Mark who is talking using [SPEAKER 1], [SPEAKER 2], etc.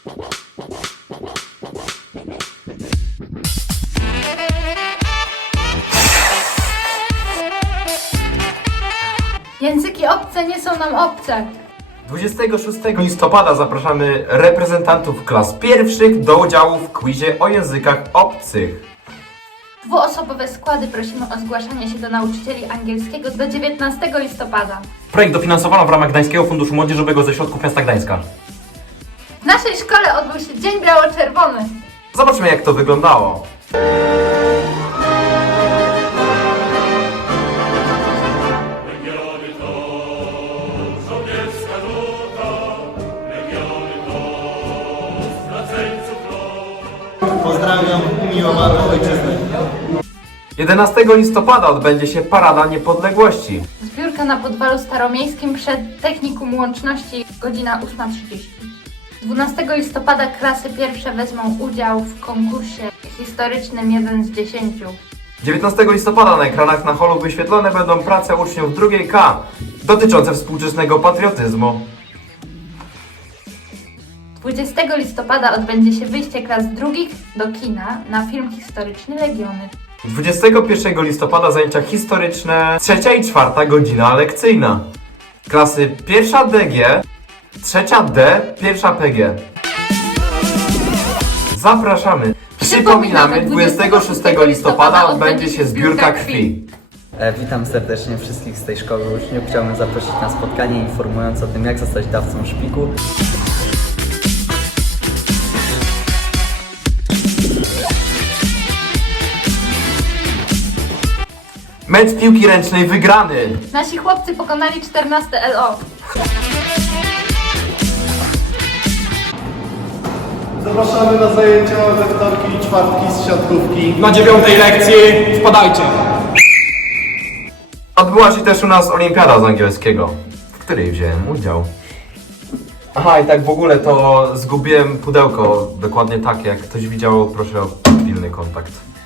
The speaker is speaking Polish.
[SPEAKER 1] Języki obce nie są nam obce.
[SPEAKER 2] 26 listopada zapraszamy reprezentantów klas pierwszych do udziału w quizie o językach obcych.
[SPEAKER 1] Dwuosobowe składy prosimy o zgłaszanie się do nauczycieli angielskiego do 19 listopada.
[SPEAKER 3] Projekt dofinansowano w ramach Gdańskiego Funduszu Młodzieżowego ze środków miasta Gdańska.
[SPEAKER 1] W naszej szkole odbył się Dzień Biało-Czerwony.
[SPEAKER 2] Zobaczmy, jak to wyglądało.
[SPEAKER 4] Pozdrawiam umiłowaną ojczyznę.
[SPEAKER 2] 11 listopada odbędzie się Parada Niepodległości.
[SPEAKER 1] Zbiórka na Podwalu Staromiejskim przed Technikum Łączności, godzina 8:30. 12 listopada klasy pierwsze wezmą udział w konkursie historycznym 1 z 10.
[SPEAKER 2] 19 listopada na ekranach na holu wyświetlone będą prace uczniów drugiej K dotyczące współczesnego patriotyzmu.
[SPEAKER 1] 20 listopada odbędzie się wyjście klas drugich do kina na film historyczny Legiony.
[SPEAKER 2] 21 listopada zajęcia historyczne, 3. i 4. godzina lekcyjna. Klasy 1 DG, 3 D, 1 PG. Zapraszamy! Przypominamy, 26 listopada odbędzie się zbiórka krwi.
[SPEAKER 5] Witam serdecznie wszystkich z tej szkoły uczniów. Chciałbym zaprosić na spotkanie informując o tym, jak zostać dawcą szpiku.
[SPEAKER 2] Mecz piłki ręcznej wygrany!
[SPEAKER 1] Nasi chłopcy pokonali 14 LO.
[SPEAKER 4] Zapraszamy na zajęcia we wtorki i czwartki z siatkówki.
[SPEAKER 6] Na 9 lekcji wpadajcie!
[SPEAKER 2] Odbyła się też u nas olimpiada z angielskiego, w której wziąłem udział. Aha, i tak w ogóle to zgubiłem pudełko, dokładnie tak. Jak ktoś widział, proszę o pilny kontakt.